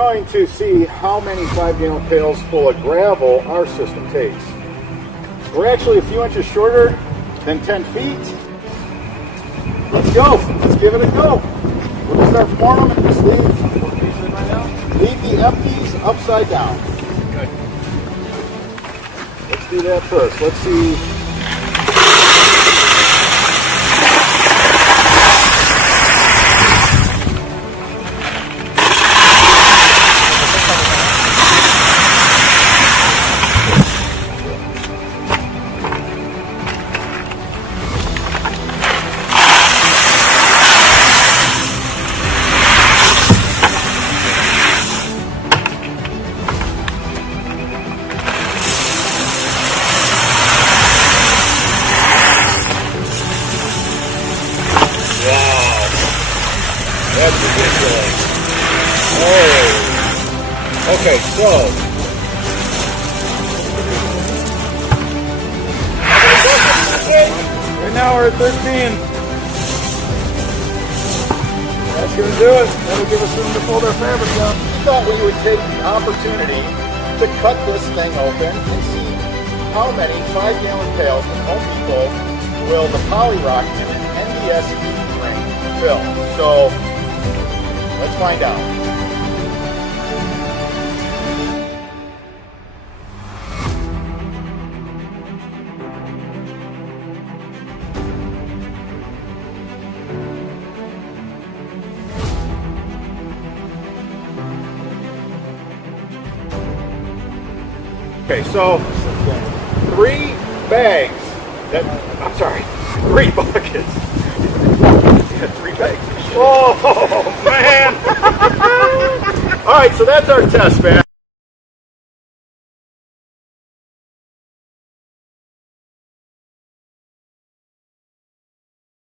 going to see how many 5-gallon pails full of gravel our system takes. We're actually a few inches shorter than 10 feet. Let's go. Let's give it a go. We're going to start pouring them and just leave the empties upside down. Good. Let's do that first. Let's see. That's ridiculous. Oh. Okay, so. Right now we're at 13. That's going to do it. That'll give us room to fold our fabric down. We thought we would take the opportunity to cut this thing open and see how many 5-gallon pails from Home Depot will the Poly Rock in an NDS EZ ring fill. So let's find out. Okay, so 3 bags. I'm sorry, 3 buckets. 3 bags. Oh man! All right, so that's our test batch.